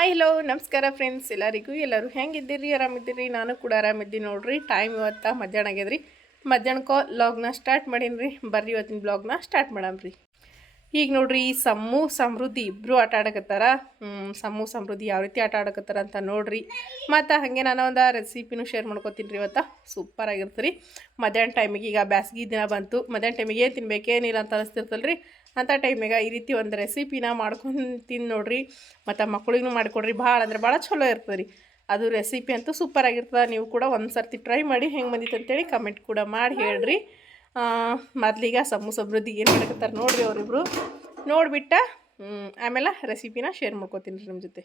Hi hello ನಮಸ್ಕಾರ friends ಎಲ್ಲರಿಗೂ? ಎಲ್ಲರೂ ಹೆಂಗಿದ್ದೀರಿ? ಆರಾಮಿದ್ದೀರಿ? ನಾನು ಕೂಡ ಆರಾಮಿದ್ದೀನಿ ನೋಡ್ರಿ. ಟೈಮ್ ಇವತ್ತು ಮಧ್ಯಾಹ್ನ ಆಗ್ಯದ್ರಿ. ಮಧ್ಯಾಹ್ನಕ್ಕೋ ಲಾಗ್ನ ಸ್ಟಾರ್ಟ್ ಮಾಡೀನಿ ರೀ ಬರ್ರಿ ಇವತ್ತಿನ ಬ್ಲಾಗ್ನ ಸ್ಟಾರ್ಟ್ ಮಾಡಮ್ರಿ. ಈಗ ನೋಡ್ರಿ, ಈ ಸಮ್ಮು ಸಮೃದ್ಧಿ ಇಬ್ಬರು ಆಟ ಆಡಕತ್ತಾರ. ಸಮ್ಮು ಸಮೃದ್ಧಿ ಯಾವ ರೀತಿ ಆಟ ಆಡಕತ್ತಾರ ಅಂತ ನೋಡ್ರಿ. ಮತ್ತು ಹಾಗೆ ನಾನು ಒಂದು ರೆಸಿಪಿನೂ ಶೇರ್ ಮಾಡ್ಕೊತೀನಿ ರೀ ಇವತ್ತು. ಸೂಪರ್ ಆಗಿರ್ತೀರಿ ಮಧ್ಯಾಹ್ನ ಟೈಮಿಗೆ ಈಗ ಬ್ಯಾಸ್ಗೆ ದಿನ ಬಂತು. ಮಧ್ಯಾಹ್ನ ಟೈಮಿಗೆ ಏನು ತಿನ್ಬೇಕೇನಿಲ್ಲ ಅಂತ ಅನಿಸ್ತಿರ್ತಲ್ಲ ರೀ ಅಂಥ ಟೈಮಿಗೆ ಈ ರೀತಿ ಒಂದು ರೆಸಿಪಿನ ಮಾಡ್ಕೊಂಡು ತಿಂದು ನೋಡ್ರಿ. ಮತ್ತು ಮಕ್ಕಳಿಗೂ ಮಾಡಿಕೊಡ್ರಿ. ಭಾಳ ಅಂದ್ರೆ ಭಾಳ ಚಲೋ ಇರ್ತದೆ ರೀ ಅದು ರೆಸಿಪಿ ಅಂತೂ ಸೂಪರ್ ಆಗಿರ್ತದೆ. ನೀವು ಕೂಡ ಒಂದು ಸರ್ತಿ ಟ್ರೈ ಮಾಡಿ ಹೆಂಗೆ ಬಂದಿತ್ತು ಅಂತೇಳಿ ಕಮೆಂಟ್ ಕೂಡ ಮಾಡಿ ಹೇಳ್ರಿ. ಮೊದಲೀಗ ಸಮೂ ಸಮೃದ್ಧಿ ಏನು ಮಾಡಕತ್ತಾರೆ ನೋಡ್ರಿ ಅವರಿಬ್ರು. ನೋಡಿಬಿಟ್ಟ ಆಮೇಲೆ ರೆಸಿಪಿನ ಶೇರ್ ಮಾಡ್ಕೋತೀನಿ ರೀ ನಿಮ್ಮ ಜೊತೆ.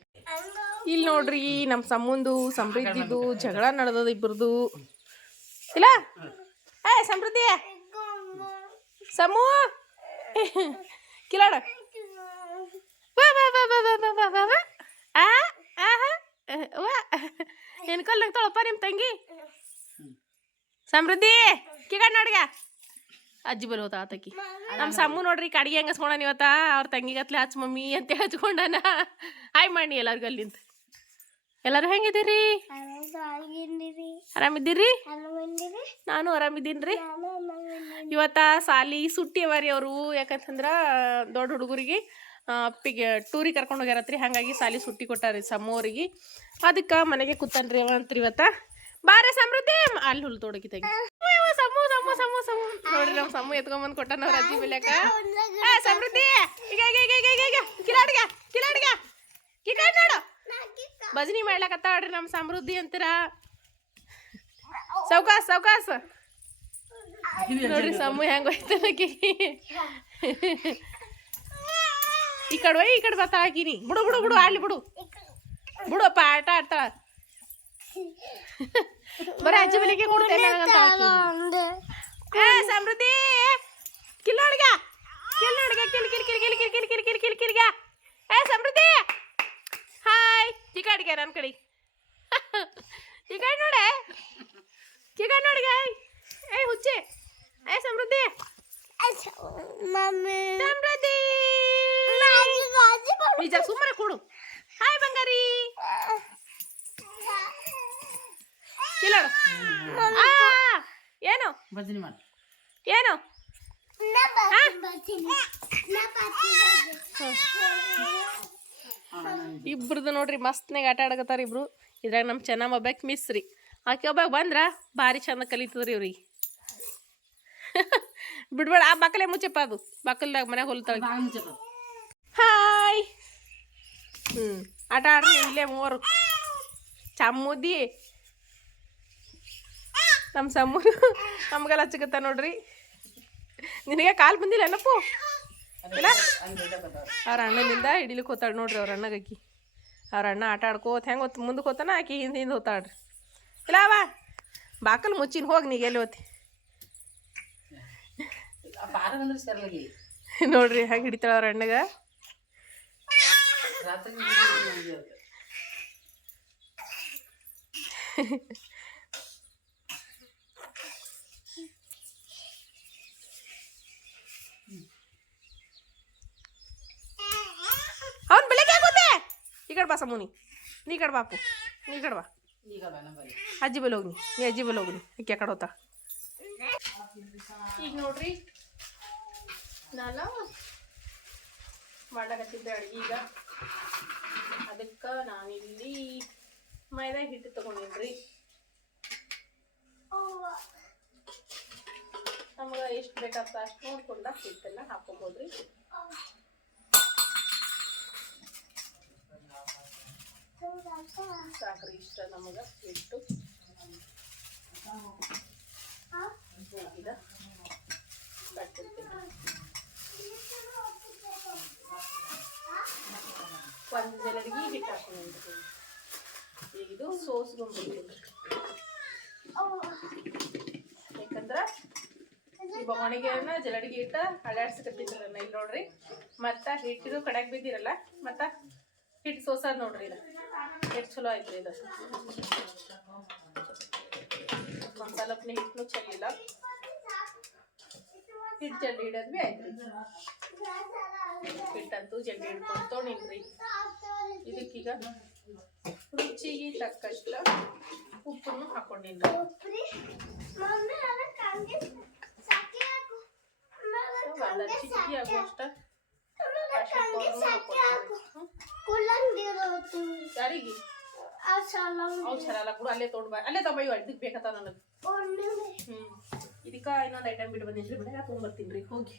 ಇಲ್ಲಿ ನೋಡ್ರಿ ನಮ್ಮ ಸಮ್ಮಂದು ಸಮೃದ್ಧಿದು ಜಗಳ ನಡೆದದ ಇಬ್ಬರದು ಇಲ್ಲ? ಏ, ಸಮೃದ್ಧಿ! ಸಮೂ! ಕಿಲಾಡ. ಎನ್ಕಲ್ ನಂಗ್ತಾಳಪ್ಪ ನಿಮ್ಮ ತಂಗಿ? ಸಮೃದ್ಧಿ, ಕಿಗಾಡ್ ನಡ್ಗ ಅಜ್ಜಿ ಬಲ್ ಹೋತ ಆತಕಿ. ನಮ್ಮ ಸಮ್ಮು ನೋಡ್ರಿ ಕಡಿಗೆ ಹೆಂಗಸ್ಕೊಂಡಾನ ಇವತ್ತ. ಅವ್ರ ತಂಗಿಗತ್ಲೆ ಹಚ್ ಮಮ್ಮಿ ಅಂತ ಹಚ್ಕೊಂಡಾನ. ಹಾಯ್ ಮಾಡಿ ಎಲ್ಲರಿಗೂ ಅಲ್ಲಿಂದ. ಎಲ್ಲರೂ ಹೆಂಗಿದ್ದೀರಿ? ಆರಾಮಿದ್ದೀರಿ? ನಾನು ಆರಾಮಿದ್ದೀನಿ ರೀ ಇವತ್ತ ಸಾಲಿ ಸುಟ್ಟಿ ಅವರಿ ಅವರು ಯಾಕಂತಂದ್ರ ದೊಡ್ಡ ಹುಡುಗರಿಗೆ ಅಪ್ಪಿಗೆ ಟೂರಿಗೆ ಕರ್ಕೊಂಡು ಹೋಗ್ಯಾರತ್ರಿ ಹಾಗಾಗಿ ಸಾಲಿ ಸುಟ್ಟಿ ಕೊಟ್ಟಾರಿ ಸಮ್ಮೋರಿಗೆ. ಅದಕ್ಕೆ ಮನೆಗೆ ಕೂತನ್ರಿ ಅವ ಅಂತ್ರಿ ಇವತ್ತ. ಬಾರೆ ಸಮೃದ್ಧಿ! ಅಲ್ಲಿ ಹುಲ್ ಅಯ್ಯೋ, ಸಮು ಸಮು ಸಮು ಸಮು. ನೋಡ್ರಿ ನಮ್ಮ ಸಮು ಎತ್ಕೊಂಬಂದು ಕೊಟ್ಟಾನ ಅವ್ರ ಅಜ್ಜಿ ಬಿಲ್ಯಾಕ. ಸಮೃದ್ಧಿ! ಈಗ ಈಗ ಈಗ ಈಗ ಈಗ ಈಗ ಕಿಲಾಡ್ಗ ಕಿಲಾಡ್ಗ ಕಿಕಾಡ್ ನೋಡು. ಭಜನಿ ಮಾಡ್ಲಕತ್ತಾಳ್ರಿ ನಮ್ಮ ಸಮೃದ್ಧಿ ಅಂತೀರ? ಸೌಕಾಸ್ ಸೌಕಾಸ್ ನೋಡ್ರಿ ಸಮು ಹೆಂಗ ಹೋಯ್ತಾನಕಿ ಈ ಕಡೆ ಒಯ್ ಈ ಕಡೆ ಬರ್ತಾ ಹಾಕಿನಿ ಬಿಡು ಬಿಡು ಬಿಡು ಆಡ್ಲಿ ಬಿಡು. ಬಿಡುಪ್ಪ ಆಟ ಆಡ್ತಾಳ. ಬರೀ ಅಜ್ಜಿ ಬಲಿಗೆ ಕೊಡ್ತೇನೆ ಅಂತ ಏ ಸಮೃದ್ಧಿ! ಕಿಲ್ ನೋಡ್ಗ. Kill ನೋಡ್ಗ kill kill kill kill kill kill kill kill kill ಕಿಲ್ಗ. ಏ ಸಮೃದ್ಧಿ! ಹಾಯ್ ಚಿಕಾಡ್ಗೆ ನನ್ನ ಕಡೆ. ಚಿಕಾಡ್ ನೋಡೆ. ಚಿಕಾಡ್ ನೋಡ್ಗ ಏ ಹುಚ್ಚೆ. ಏ ಸಮೃದ್ಧಿ. ಸಮೃದ್ಧಿ. ನಿಜ ಸುಮ್ಮನೆ ಕೊಡು. ಹಾಯ್ ಬಂಗಾರಿ. ಕಿಲಾಡು. ಆ ಏನು? ಭಜನೆ ಮಾಡಿ. ಏನು? ಇಬ್ರದ್ದು ನೋಡ್ರಿ ಮಸ್ತ್ನಾಗ ಆಟ ಆಡಕತ್ತಾರ ಇಬ್ರು. ಇದ್ರಾಗ ನಮ್ಮ ಚೆನ್ನಮ್ಮ ಒಬ್ಬಾಕ್ ಮಿಸ್ ರೀ. ಆಕೆ ಒಬ್ಬ ಬಂದ್ರ? ಭಾರಿ ಚಂದ ಕಲಿತದ್ರಿ ಇವ್ರಿ. ಬಿಡ್ಬೇಡ ಆ ಬಕ್ಕಲೆ ಮುಚ್ಚಪ್ಪ ಅದು. ಬಕ್ಕಲ್ದಾಗ ಮನೆಗೆ ಹೊಲ್ತಾಳ ಹಾಯ್. ಹ್ಞೂ ಆಟ ಆಡ್ರಿ ಇಲ್ಲೇ ಮೂವರು. ಚಮ್ಮುದಿ. ನಮ್ಮ ಸಮ್ಮ ನಮ್ಗೆಲ್ಲ ಹಚ್ಚಕತ್ತ ನೋಡ್ರಿ. ನಿನಗೆ ಕಾಲು ಬಂದಿಲ್ಲ ಏನಪ್ಪು? ಅವ್ರ ಅಣ್ಣನಿಂದ ಹಿಡಿಲಿಕ್ಕೆ ಹೋತಾಳ ನೋಡ್ರಿ ಅವ್ರ ಆಕಿ. ಅವ್ರ ಅಣ್ಣ ಆಟ ಆಡ್ಕೋತ ಹೆಂಗೆ ಹೊತ್ತು ಮುಂದಕ್ಕೆ ಹೋತಾನ ಆಕಿ ಹಿಂದೆ ಹಿಂದೆ ಹೋತಾಳ್ರಿ ಇಲ್ಲ ಅವ ಬಾಕಲ್ ಮುಚ್ಚಿನ ಹೋಗಿ ನೀ ಎಲ್ಲಿ ಹೋತಿ? ನೋಡ್ರಿ ಹೆಂಗೆ ಹಿಡಿತಾಳ ಅವ್ರ ಅಣ್ಣಗ. ರಾತ್ರಿ ఇక్కడ బా సమ్ముని నీ ఇక్కడ బాపు నీ ఇక్కడ బా ಅಜ್ಜಿ ಬಲ್ ಹೋಗ್ನಿ. ನೀ ಅಜ್ಜಿ ಬಲ್ ಹೋಗ್ನಿ. ಈಕೆ ಆ ಹೋತ ಈಗ ನೋಡ್ರಿ. ನಾನು ಮಾಡಕತ್ತಿದ್ದೆ ಅಡ್ಗೆ ಈಗ. ಅದಕ್ಕೆ ನಾನಿಲ್ಲಿ ಮೈದಾ ಹಿಟ್ಟು ತೊಗೊಂಡಿನ್ರಿ. ನಮ್ಗೆ ಎಷ್ಟು ಬೇಕಾಗ್ತದೆ ಅಷ್ಟು ನೋಡ್ಕೊಂಡ ಹಿಟ್ಟೆಲ್ಲ ಹಾಕೋಬೋದ್ರಿ. ಸಾಕ್ರಿ ಇಷ್ಟ ನಮಗೆ ಹಿಟ್ಟು ಹೋಗಿದ ಒಂದು ಜಲಡಿಗೆ ಹಿಟ್ಟು ಹಾಕೊಂಡು ಈಗ ಇದು ಸೋಸ್ಕೊಂಡ್ಬಿಡ್ತೀನಿ ಯಾಕಂದ್ರೆ ಈ ಬೊಗಣಿಗೆಯನ್ನ ಜಲಡಿಗೆ ಇಟ್ಟ ಅಲ್ಲಾಡ್ಸಕತ್ತಿದ್ರಲ್ಲ ಇಲ್ಲಿ ನೋಡ್ರಿ. ಮತ್ತ ಹಿಟ್ಟಿದು ಕಡೆಗೆ ಬಿದ್ದಿರಲ್ಲ, ಮತ್ತ ಹಿಟ್ಟು ಸೋಸದ್ ನೋಡ್ರಿ ಇದು. ప్యాకెట్ చలో అవుతుంది ಮಸಾಲಾ ಪುನಿ ಹಿಟ್ಟು ಚೆಲ್ಲಿಲ್ಲ ಹಿಟ್ಟು ಜಲ್ಡಿ ಹಿಡಿಯೋದು ಭೀ ಆಯ್ತು ಹಿಟ್ಟಂತೂ ಜಲ್ಡಿ ಹಿಡ್ಕೊಂಡು ತೊಗೊಂಡಿನ್ರಿ ಇದಕ್ಕೀಗ ರುಚಿಗೆ ತಕ್ಕಷ್ಟ ಉಪ್ಪನ್ನು ಹಾಕೊಂಡಿನ್ರಿ ಒಂದ ಚಿಕ್ಕಿ ಆಗುವಷ್ಟ ಹಾಕೊಂಡಿನ್ರಿ ಯಾರಿಗೆ ಅವು ಚರಲ್ಲ ಕೂಡ ಅಲ್ಲೇ ತೊಗೊಂಡು ಬಾ. ಅಲ್ಲೇ ತಗೊಂಬ ಇದಕ್ಕೆ ಬೇಕತ್ತ ನನಗೆ. ಹ್ಞೂ ಇದಕ್ಕೆ ಇನ್ನೊಂದು ಐಟಮ್ ಬಿಟ್ಟು ಬಂದಿನ್ರಿ ಬಿಡ ತೊಗೊಂಬರ್ತೀನಿ ರೀ. ಹೋಗಿ.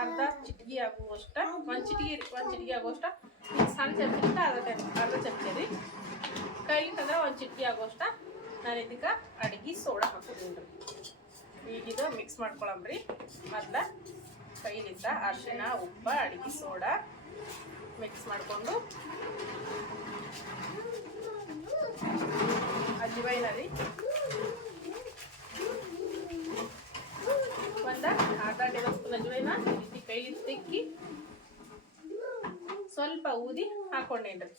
ಅರ್ಧ ಚಿಟಿಗೆ ಆಗುವಷ್ಟ ಒಂದು ಚಿಟಿಗೆ ಒಂದು ಚಿಟಿಗೆ ಆಗುವಷ್ಟ. ಈಗ ಸಣ್ಣ ಅರ್ಧ ಅರ್ಧ ಚಮಚ ರೀ. ಕೈಲಿಂತಂದ್ರೆ ಒಂದು ಚಿಟಿಗೆ ಆಗುವಷ್ಟ. ನಾನು ಇದಕ್ಕೆ ಅಡಿಗೆ ಸೋಡಾ ಹಾಕೋತೀನಿ ರೀ ಈಗ ಇದು ಮಿಕ್ಸ್ ಮಾಡ್ಕೊಳಂಬ್ರಿ. ಮೊದ್ಲ ಕೈಲಿಂದ ಅರಿಶಿನ ಉಪ್ಪ, ಅಡಿಗೆ ಸೋಡಾ ಮಿಕ್ಸ್ ಮಾಡಿಕೊಂಡು ರೀ ಒಂದ ಅರ್ಧ ಟೇಬಲ್ ಸ್ಪೂನ್ ರೀತಿ ಕೈಲಿ ತಿಕ್ಕಿ ಸ್ವಲ್ಪ ಊದಿ ಹಾಕೊಂಡೇನ್ರಿ.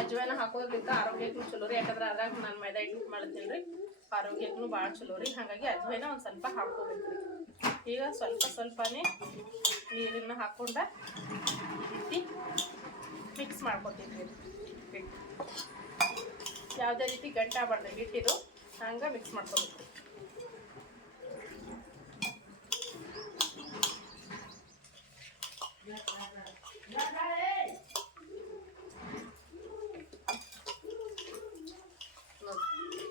ಅಜ್ವೈನ ಹಾಕೋದ್ರಿಂದ ಆರೋಗ್ಯಕ್ಕೂ ಚಲೋ ರೀ, ಯಾಕಂದ್ರೆ ಅದ್ರಾಗ ನಾನು ಮೈದಾ ಹಿಟ್ಟು ಮಾಡ್ತೀನಿ ರೀ ಆರೋಗ್ಯಕ್ಕೂ ಭಾಳ ಚಲೋ ರೀ. ಹಾಗಾಗಿ ಅಜ್ವೈನ ಒಂದು ಸ್ವಲ್ಪ ಹಾಕ್ಕೋಬೇಕು ಈಗ ಸ್ವಲ್ಪ ಸ್ವಲ್ಪನೇ ನೀರನ್ನು ಹಾಕೊಂಡ ರೀತಿ ಮಿಕ್ಸ್ ಮಾಡ್ಕೊತಿದ್ವಿ ಹಿಟ್ಟು ಯಾವುದೇ ರೀತಿ ಗಂಟ ಬಾರ್ದು ಹಿಟ್ಟಿದು ಹಂಗೆ ಮಿಕ್ಸ್ ಮಾಡ್ಕೋಬೇಕು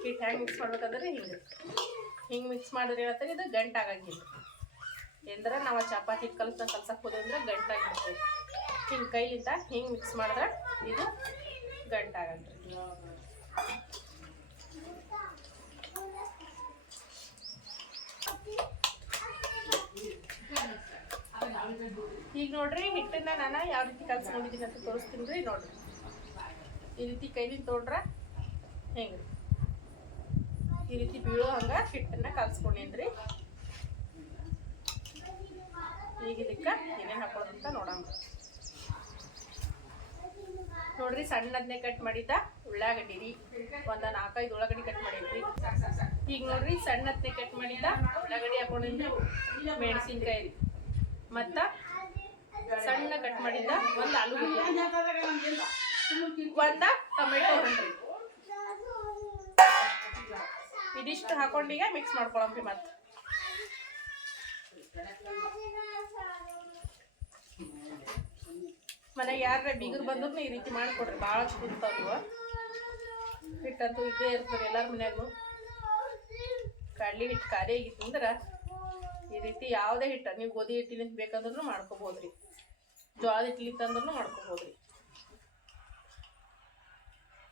ಹಿಟ್ಟು ಹೆಂಗೆ ಮಿಕ್ಸ್ ಮಾಡ್ಬೇಕಂದ್ರೆ ಹಿಂಗೆ ಹಿಂಗೆ ಮಿಕ್ಸ್ ಮಾಡಿದ್ರೆ ಏನಂತಾರೆ ಇದು ಗಂಟು ಆಗಂಗಿಲ್ಲ ಎಂದ್ರೆ ನಾವು ಚಪಾತಿ ಕಲಸ ಕಲ್ಸಕ್ಕೆ ಹೋದ್ರೆ ಗಂಟಾಗಿರ್ತದೆ ಹಿಂಗೆ ಕೈಲಿಂದ ಹಿಂಗೆ ಮಿಕ್ಸ್ ಮಾಡಿದ್ರೆ ಇದು ಗಂಟಾಗಲ್ರಿ ಈಗ ನೋಡ್ರಿ ಹಿಟ್ಟನ್ನ ನಾನು ಯಾವ ರೀತಿ ಕಲ್ಸ್ಕೊಂಡಿದ್ದೀನಿ ಅಂತ ತೋರಿಸ್ತೀನಿ ರೀ ನೋಡ್ರಿ. ಈ ರೀತಿ ಕೈಲಿಂದ ತೊಗೊಂಡ್ರೆ ಹೆಂಗೆ. ಈ ರೀತಿ ಬೀಳೋ ಹಂಗ ಹಿಟ್ಟನ್ನ ಕಲ್ಸ್ಕೊಂಡೇನ್ರಿ ಈಗ ಇದಕ್ಕೆ ಏನೇನು ಹಾಕೊಳ್ಳೋದಂತ ನೋಡೋಣ. ನೋಡ್ರಿ ಸಣ್ಣದನ್ನೇ ಕಟ್ ಮಾಡಿದ್ದ ಉಳ್ಳಾಗಡ್ಡಿ ರೀ. ಒಂದ ನಾಲ್ಕೈದು ಉಳ್ಳಾಗಡ್ಡಿ ಕಟ್ ಮಾಡಿದ್ರಿ ಈಗ ನೋಡ್ರಿ ಸಣ್ಣದನ್ನೇ ಕಟ್ ಮಾಡಿದ್ದ ಉಳ್ಳಾಗಡ್ಡಿ ಹಾಕೊಂಡಿದ್ರಿ ಮೆಣಸಿನ್ಕಾಯಿ ರೀ. ಮತ್ತ ಸಣ್ಣ ಕಟ್ ಮಾಡಿದ್ದ ಒಂದು ಆಲೂಗಡ್ಡೆ. ಒಂದ ಟೊಮೆಟೊ ಹಣ್ಣ್ರಿ ಇದಿಷ್ಟು ಹಾಕೊಂಡೀಗ ಮಿಕ್ಸ್ ಮಾಡ್ಕೊಳಂಬ್ರಿ ಮತ್ತೆ. ಮನೆಗೆ ಯಾರ ಬೀಗರು ಬಂದ್ರು ಈ ರೀತಿ ಮಾಡಿಕೊಡ್ರಿ, ಭಾಳ ಕುಂತಾವ ಹಿಟ್ಟಂತೂ ಇದ್ದೇ ಇರ್ತದೆ ಎಲ್ಲರ ಮನ್ಯಾಗೂ ಕಡ್ಲಿ ಹಿಟ್ಟು ಖಾಲಿ ಆಗಿತ್ತು ಅಂದ್ರೆ ಈ ರೀತಿ ಯಾವುದೇ ಹಿಟ್ಟು, ನೀವು ಗೋಧಿ ಹಿಟ್ಟಿನಿಂದ ಬೇಕಂದ್ರೂ ಮಾಡ್ಕೋಬೋದ್ರಿ. ಜೋಳದ ಹಿಟ್ಟಿಲಿತ್ತಂದ್ರೂ ಮಾಡ್ಕೋಬೋದ್ರಿ.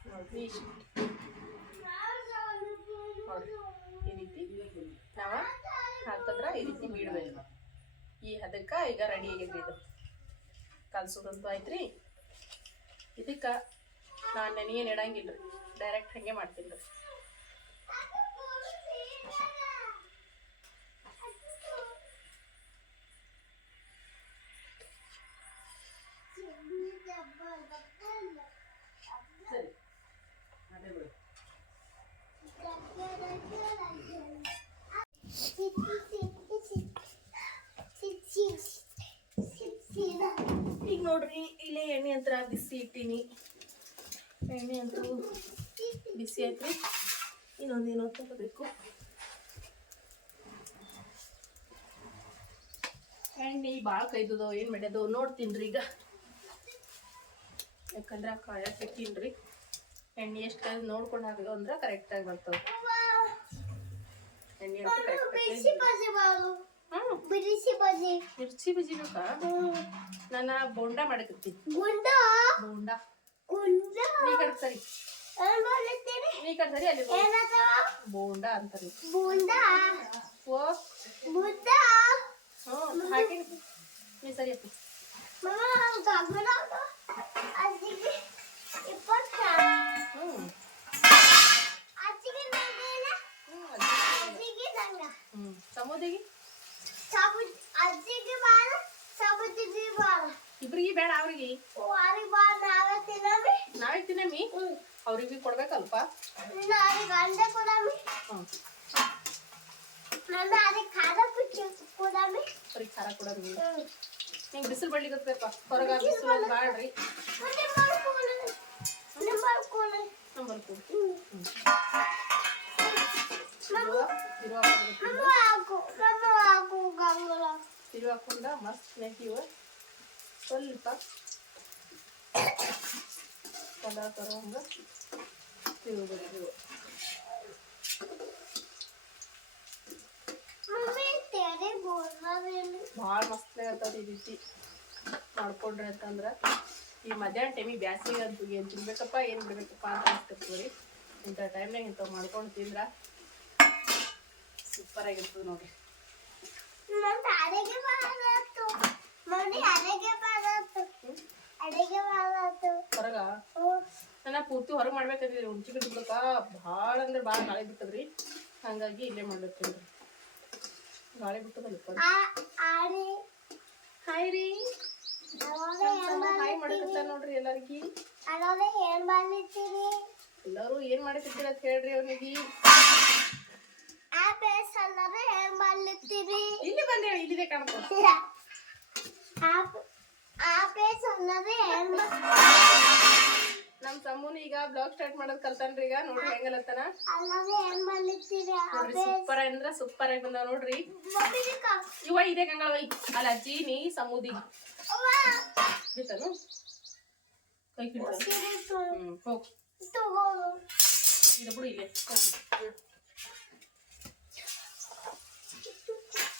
ನೋಡ್ರಿ ಇಷ್ಟು ನೋಡ್ರಿ ಈ ರೀತಿ ನಾವು ಹಾಕಿದ್ರೆ ಈ ರೀತಿ ಬೀಳ್ಬೇಕು ಈ ಅದಕ್ಕೆ ಈಗ ರೆಡಿ ಆಗಿದೆ ಇದು ಕಲ್ಸೋದಂತೂ ಆಯ್ತ್ರಿ ಇದಕ್ಕೆ ನಾನು ನೆನೆಯೇನು ಇಡಂಗಿಲ್ಲ ರೀ ಡೈರೆಕ್ಟ್ ಹಾಗೆ ಮಾಡ್ತೀನಿ. ರೀ ಈಗ ನೋಡ್ರಿ, ಇಲ್ಲೇ ಎಣ್ಣೆ ಅಂತ ಬಿಸಿ ಇಟ್ಟೀನಿ. ಎಣ್ಣೆ ಅಂತೂ ಬಿಸಿ ಆಯ್ತ್ರಿ. ಇನ್ನೊಂದೇನೋ ತಗೋಬೇಕು. ಎಣ್ಣೆ ಭಾಳ ಕೈದದೋ, ಏನು ಮಾಡ್ಯದೋ ನೋಡ್ತೀನಿ ರೀ ಈಗ. ಯಾಕಂದ್ರೆ ಕಾಯಕ್ಕೆ ತಿನ್ರಿ. ಎಣ್ಣೆ ಎಷ್ಟು ಕೈ ನೋಡ್ಕೊಂಡು ಅಂದ್ರೆ ಕರೆಕ್ಟಾಗಿ ಬರ್ತದೆ. ಎಣ್ಣೆ ಅಂತೂ ಕರೆಕ್ಟಾಗಿ ಹ್ಞೂ ಬಿಡಿಸಿ ಬಜಿ ಮಿರ್ಚಿ ಬಜ್ಜಿ ಬೇಕಾ ನಾನು ಬೋಂಡ ಮಾಡಕತ್ತೀನಿ ಗುಂಡ ಬೋಂಡ ಗುಂಡ ನೀ ಕಡೆ ಸರಿ ಏನ್ ಮಾಡ್ಲತ್ತೀರಿ ನೀ ಕಡೆ ಸರಿ ಅಲ್ಲಿ ಹೋಗು. ಏನದವ ಬೋಂಡ ಅಂತಾರೆ ಬುಂಡ ಓ ಬುದ್ಧ ಹ್ಞೂ ಹಾಕಿ ನೀ ಸರಿ ಅಪ್ಪಿ ಮಮ್ಮ ಗಗನ ಅಜ್ಜಿಗೆ ಇಪ್ಪತ್ತ ಹ್ಞೂ ಹ್ಞೂ ಸಮೋದಿಗೆ ಸಾಬು ಅಜ್ಜಿಗೆ ಬಾರ ಸಾಬುಜಿಗೆ ಬಾರ ಇಬ್ರಿಗೆ ಬೇಡ ಅವ್ರಿಗೆ ವಾರಿ ಬಾರ ನಾವೇ ತಿನ್ನಮಿ ನಾವೇ ತಿನ್ನಮ್ಮಿ ಅವ್ರಿಗೆ ಕೊಡ್ಬೇಕಲ್ಪ ನಾಳೆ ಗಂಡ ಕೊಡಮಿ ಹ್ಞೂ ಮಮ್ಮಿ ಅದೇ ಖಾರ ಕುಚ್ಚು ಕೂಡಮಿ ಬರೀ ಖಾರ ಕೊಡೋದು ಹ್ಮ್ ಹಿಂಗೆ ಬಿಸಿಲು ಬಡ್ಲಿಕತ್ತಪ್ಪ ಹೊರಗೆ ಬಿಸಿಲು ಬಾಳ್ರಿ ಮತ್ತೆ ಮಾಡ್ಕೊಳ್ಳಿ ಮತ್ತೆ ಮಾಡ್ಕೊಳ್ಳಿ ನಂಬರ್ ಕೊಡು ಹಾಕೊಂಡ ಮಸ್ತ್ ನೆಟ್ಟಿವ. ಸ್ವಲ್ಪ ಕಲರ್ ತರೋಂಗ ತಿರುಗಬೇಕು. ಮಮ್ಮಿ ತೆರೆ ಗೋಲ್ನಲ್ಲಿ ಭಾಳ ಮಸ್ತ್ ಆಗ್ತದೆ ಈ ರೀತಿ ಮಾಡ್ಕೊಂಡ್ರಿ ಅಂತಂದ್ರ. ಈ ಮಧ್ಯಾಹ್ನ ಟೈಮಿಗೆ ಬ್ಯಾಸಿಗೆ ಅಂತ ಏನು ತಿನ್ಬೇಕಪ್ಪ ಏನು ಬಿಡ್ಬೇಕಪ್ಪ ಅಂತ ಅನ್ಸ್ತಿರ್ತೀವಿ ಇಂಥ ಟೈಮ್ನಾಗ ಇಂಥವು ಮಾಡ್ಕೊಂಡು ತಿಂದ್ರೆ ಸೂಪರ್ ಆಗಿರ್ತದೆ ನೋಡ್ರಿ ಹೊರಗ? ನನ್ನ ಪೂರ್ತಿ ಹೊರಗೆ ಮಾಡ್ಬೇಕಂದಿದ್ರಿ. ಹುಣ್ಚಿಗೆ ಬಿಡ್ಬೇಕ ಭಾಳ ಅಂದ್ರೆ ಭಾಳ ಗಾಳಿ ಬಿಟ್ಟದ್ರಿ ಹಂಗಾಗಿ ಇಲ್ಲೇ ಮಾಡ್ಬೇಕೇನ್ರಿ ಗಾಳಿ ಬಿಟ್ಟದಲ್ಲ ಹಾಯ್ ರೀ. ಹಾಯ್ ನೋಡ್ರಿ ಎಲ್ಲರಿಗೂ. ಎಲ್ಲರೂ ಏನ್ ಮಾಡಕತ್ತೀರ ಅಂತ ಹೇಳ್ರಿ ಅವನಿಗೆ. ಅಲ್ಲದೆ ಇಲ್ಲಿ ಮಾಡ್ಲಿತ್ತೀರಿ ಇಲ್ಲಿ ಬಂದೆ ಇಲ್ಲಿದೆ ಕಾಣ್ಕೊ ಆ ಆ ಬೇಸ್ ಅಲ್ಲದೆ ಏನ್ ಮಾ- ನಮ್ ತಮ್ಮನು ಈಗ ಬ್ಲಾಗ್ ಸ್ಟಾರ್ಟ್ ಮಾಡೋದ್ ಕಲ್ತಾನ್ರಿ ಈಗ ನೋಡ್ರಿ ಹೆಂಗಲತ್ತನ. ಅಲ್ಲದೆ ಏನ್ ಮಾಡ್ಲಿತ್ತೀರಿ ಆ ನೋಡ್ರಿ ಸೂಪರ್ ಅಂದ್ರ ಸೂಪರ್ ಆಗಿ ಬಂದ ನೋಡ್ರಿ ಇವ ಇದೆ ಕಂಗಳ ವೈ ಅಲ್ಲ ಅಜ್ಜಿ ನೀ ಸಮೂದಿ ಬಿಟ್ಟನು ಕೈ ಸಿರಿತು ಹ್ಮ್ ಹೋಗ್. ಇದು ಬಿಡು ಇಲ್ಲೇ. ಹೋಗ್. ಹ್ಮ್. ಅದ್ರ ಹಾಕೊಂಡ್ತಿ ಮಮ್ಮ ಅದ್ಬೆ ಅತ್ತತ್ತು ತೋನು ಲಕ್ವಲೆ ಹಾ ಅವ್ರು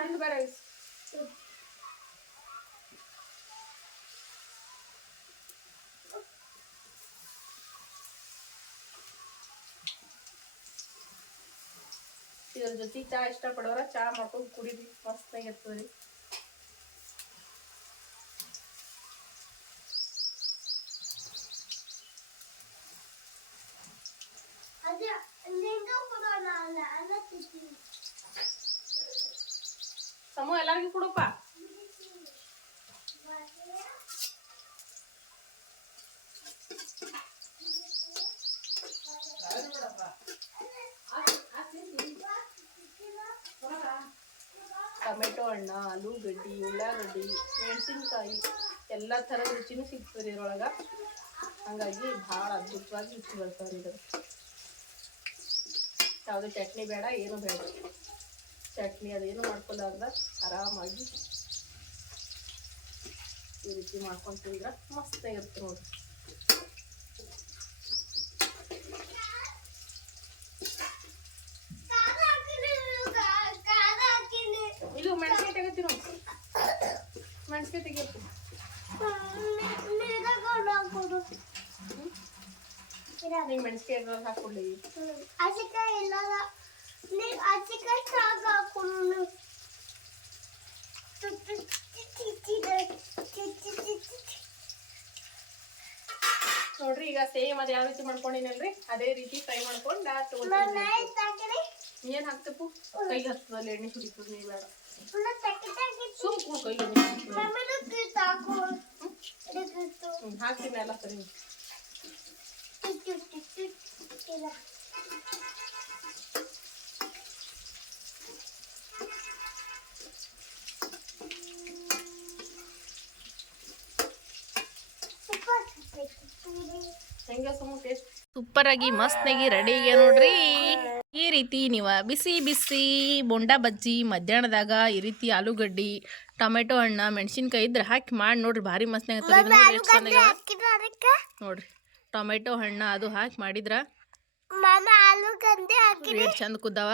ತಿಂದು ಬೇರೆ ಇದ್ರ ಜೊತೆ ಚಾ ಇಷ್ಟಪಡೋರ ಚಾ ಮಾಡ್ಕೊಂಡು ಕುಡಿರಿ ಮಸ್ತಾಗಿರ್ತದೆ ಅದೇ ನಿಂಗ ಕೊಡೋಣ ಅಲ್ಲ ಅಲ್ಲ ತಿಂತೀನಿ ಸಮೂಹ ಎಲ್ಲರಿಗೂ ಕೊಡಪ್ಪ. ಟೊಮೆಟೊ ಹಣ್ಣು ಆಲೂಗಡ್ಡಿ, ಉಳ್ಳಾಗಡ್ಡಿ, ಮೆಣಸಿನ್ಕಾಯಿ, ಎಲ್ಲ ಥರದ ರುಚಿನೂ ಸಿಗ್ತದೆ ಇದ್ರೊಳಗೆ. ಹಾಗಾಗಿ ಭಾಳ ಅದ್ಭುತವಾಗಿ ರುಚಿ ಬರ್ತಾವೆ ಇದು ಯಾವುದೇ ಚಟ್ನಿ ಬೇಡ, ಏನು ಬೇಡ. ಚಟ್ನಿ ಅದೇನು ಮಾಡ್ಕೊಳ್ಳಾರ್ದ ಆರಾಮಾಗಿ ಈ ರೀತಿ ಮಾಡ್ಕೊಂಡು ತಿಂದ್ರೆ ಮಸ್ತಾಗಿರುತ್ತೆ ನೋಡಿ ಖಾರ ಹಾಕಿನಿ ಖಾರ ಹಾಕಿನಿ ಇದು ಮೆಣಸಿಗೆ ತೆಗಿತೀನಿ ಮೆಣಸಿಗೆ ಹಿಂಗೆ ಮೆಣಸಿಗೆ ಹಾಕ್ಕೊಳ್ಳಿ ಹಸಿಕಾಯಿ ಇಲ್ಲದ ನೀ ಹಸಿಕಾಯಿ ಸಾಗ ಹಾಕೊಂಡು ನೋಡ್ರಿ ಈಗ ಸೇಮ್ ಅದು ಯಾವ ರೀತಿ ಮಾಡ್ಕೊಂಡಿನಲ್ರಿ ಅದೇ ರೀತಿ ಫ್ರೈ ಮಾಡ್ಕೊಂಡು ಡಾಟ್ ಏನ್ ಹಾಕ್ತಪ್ಪು ಕೈಗೆ ಹತ್ತದಲ್ಲಿ ಎಣ್ಣೆ ಸುಡಿತದ ನೀವು ಬೇಡ ಸುಮ್ ಕೂಡ ಕೈಗೆ ಎಣ್ಣೆ ಸುಡಿತದ. ಹ್ಮ್ ಹಾಕ್ತೀನಿ ಎಲ್ಲ ಸರಿ ಹೆಂಗೆ ಸುಮ್ಮ ಟೇಸ್ಟ್ ಸೂಪರ್ ಆಗಿ ಮಸ್ತಾಗಿ ರೆಡಿ ಆಗ್ಯ ನೋಡ್ರಿ. ಈ ರೀತಿ ನೀವು ಬಿಸಿ ಬಿಸಿ ಬೊಂಡ ಬಜ್ಜಿ ಮಧ್ಯಾಹ್ನದಾಗ ಈ ರೀತಿ ಆಲೂಗಡ್ಡಿ ಟೊಮೆಟೊ ಹಣ್ಣ ಮೆಣಸಿನ್ಕಾಯಿ ಇದ್ರೆ ಹಾಕಿ ಮಾಡಿ ನೋಡ್ರಿ ಭಾರಿ ಮಸ್ತ್ ಆಗ್ತದೆ ನೋಡ್ರಿ ಟೊಮೆಟೊ ಹಣ್ಣ ಅದು ಹಾಕಿ ಮಾಡಿದ್ರ ರೇಟ್ ಚಂದ ಕುದ್ದಾವ.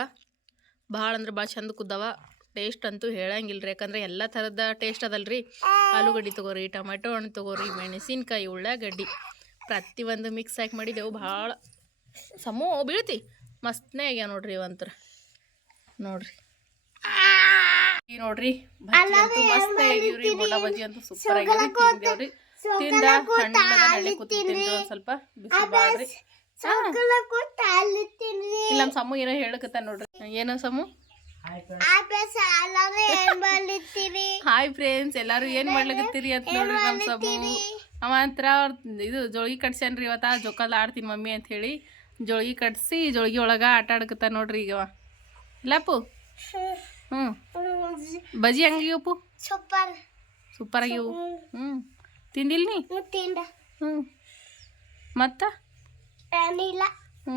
ಭಾಳ ಅಂದ್ರೆ ಭಾಳ ಚಂದ ಕುದ್ದಾವ. ಟೇಸ್ಟ್ ಅಂತೂ ಹೇಳಂಗಿಲ್ರಿ ಯಾಕಂದ್ರೆ ಎಲ್ಲ ಥರದ ಟೇಸ್ಟ್ ಅದಲ್ರಿ. ಆಲೂಗಡ್ಡಿ ತಗೋರಿ ಟೊಮೆಟೊ ಹಣ್ಣು ತಗೋರಿ ಮೆಣಸಿನ್ಕಾಯಿ ಉಳ್ಳಾಗಡ್ಡಿ. ಪ್ರತಿಯೊಂದು ಮಿಕ್ಸ್ ಹಾಕಿ ಮಾಡಿದೆವು ಭಾಳ. ಸಮೋ ಬೀಳ್ತಿ. ಮಸ್ತ್ನೇ ಆಗ್ಯಾವ ನೋಡ್ರಿ ಇವಂತ್ರ. ನೋಡ್ರಿ. ನೋಡ್ರಿ ಬಜ್ಜಿ ಅಂತೂ ಮಸ್ತ್ ಆಗಿವ್ರಿ ಬೋಂಡ ಬಜ್ಜಿ ಅಂತೂ ಸೂಪರ್ ಆಗಿವ್ರಿ ತಿಂದೇವ್ರಿ ತಿಂದ ಹಣ್ಣು ಕೂತಿ ತಿಂದ್ರೆ ಒಂದ್ ಸ್ವಲ್ಪ ಬಿಸಿ ಬಾಳ್ರಿ ಇಲ್ಲ ನಮ್ಮ ಸಮು ಏನೋ ಹೇಳಕತ್ತ ನೋಡ್ರಿ. ಏನೋ ಸಮು? ಆಯ್ತು ಆಪೆ ಸಾಲಾದ್ರೆ ಏನ್ ಬರ್ಲಿತ್ತೀರಿ ಹಾಯ್ ಫ್ರೆಂಡ್ಸ್ ಎಲ್ಲಾರು ಏನ್ ಮಾಡ್ಲಿಕತ್ತೀರಿ ಅಂತ ನೋಡ್ರಿ ನಮ್ ಸಬು ಅವ ಅಂತರ ಅವ್ರ ಇದು ಜೋಳಿಗೆ ಕಟ್ಸ್ಯಾನ್ರಿ ಇವತ್ತ ಜೋಕಾಲ ಆಡ್ತೀನಿ ಮಮ್ಮಿ ಅಂತ ಹೇಳಿ ಜೋಳಿಗೆ ಕಟ್ಸಿ ಜೋಳಿಗೆ ಒಳಗ ಆಟ ಆಡ್ಕತ್ತ ನೋಡ್ರಿ ಈಗ. ಇಲ್ಲಪ್ಪು? ಹ್ಞೂ ಬಜಿ ಹಂಗಿವಪ್ಪು ಸೂಪರ್. ಸೂಪರ್ ಆಗಿವು. ಹ್ಞೂ ತಿಂದಿಲ್ ನೀ? ಹ್ಞೂ ಮತ್ತ? ಹ್ಞೂ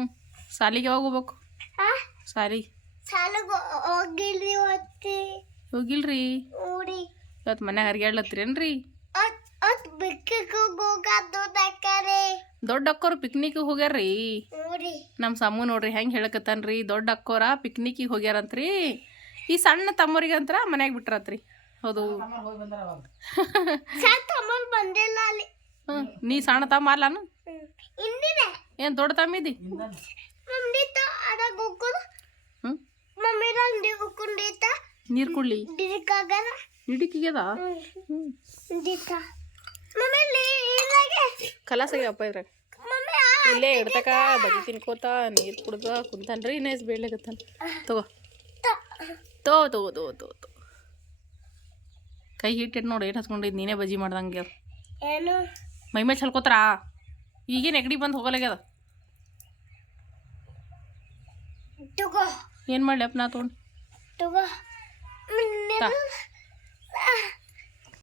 ಸಾಲಿಗೆ ಯಾವಾಗ ಹೋಗ್ಬೇಕು? ಸಾಲಗ ಹೋಗಿಲ್ರಿ ಇವತ್ತು. ಹೋಗಿಲ್ರಿ? ಇವತ್ತು ಮನ್ಯಾಗ ಹರಿಗಾಡ್ಲತ್ತೀರೇನ್ರಿ ಅತ್ ಅತ್ ಬೆಕ್ಕಕ್ಕೆ ಹೋಗೋದು ತಕ್ಕರೆ ದೊಡ್ಡ ಅಕ್ಕೋರು. ಪಿಕ್ನಿಕ್ ಹೋಗ್ಯಾರ್ರಿ. ನಮ್ಮ ಸಮ್ಮು ನೋಡ್ರಿ ಹೆಂಗೆ ಹೇಳಕತ್ತಾನ್ರಿ. ದೊಡ್ಡ ಅಕ್ಕೋರ ಪಿಕ್ನಿಕ್ಕಿಗೆ ಹೋಗ್ಯಾರಂತ್ರಿ. ಈ ಸಣ್ಣ ತಮ್ಮರಿಗಂತ್ರ ಮನ್ಯಾಗ ಬಿಟ್ರತ್ರಿ. ಹೌದು. ನೀ ಸಣ್ಣ ತಮ್ಮ ಅಲ್ಲನು ಏನ್ ಏನು ದೊಡ್ಡ ತಮ್ಮಿದಿ ನೀರು ಕುಡ್ಲಿ? ದಿಕ್ಕಾಗದ. ಕಲಾಸ ಆಗ್ಯಾವಪ್ಪ ಇದ್ರಾಗ ಮಮ್ಮಿ ಇಲ್ಲೇ ಇಡ್ತಕ ಬಜಿ ತಿನ್ಕೋತ ನೀರು ಕುಡ್ದ ಕುಂತಾನ್ರಿ ಇನ್ನೇಸ್ ಬೀಳ್ಲಿಕತ್ತಾನ ತಗೋ ತೋ ತಗೋ ತಗೋ ತಗೋ ತಗೋ ಕೈ ಹಿಟ್ಟಿಟ್ಟು ನೋಡಿ ಏಟ್ ಹಚ್ಕೊಂಡಿದ್ದು ನೀನೇ ಬಜಿ ಮಾಡ್ದಂಗೆ ಅದ. ಏನು ಮೈ ಮೇಲೆ ಚಲ್ಕೋತಾರ ಈಗೇನು ನೆಗಡಿ ಬಂದು ಹೋಗಲಾಗ್ಯದ ತಗೋ ಏನು ಮಾಡ್ಲಿ ಅಪ್ಪ ನಾ ತೊಗೊಂಡು ತಗೋ ತಾ.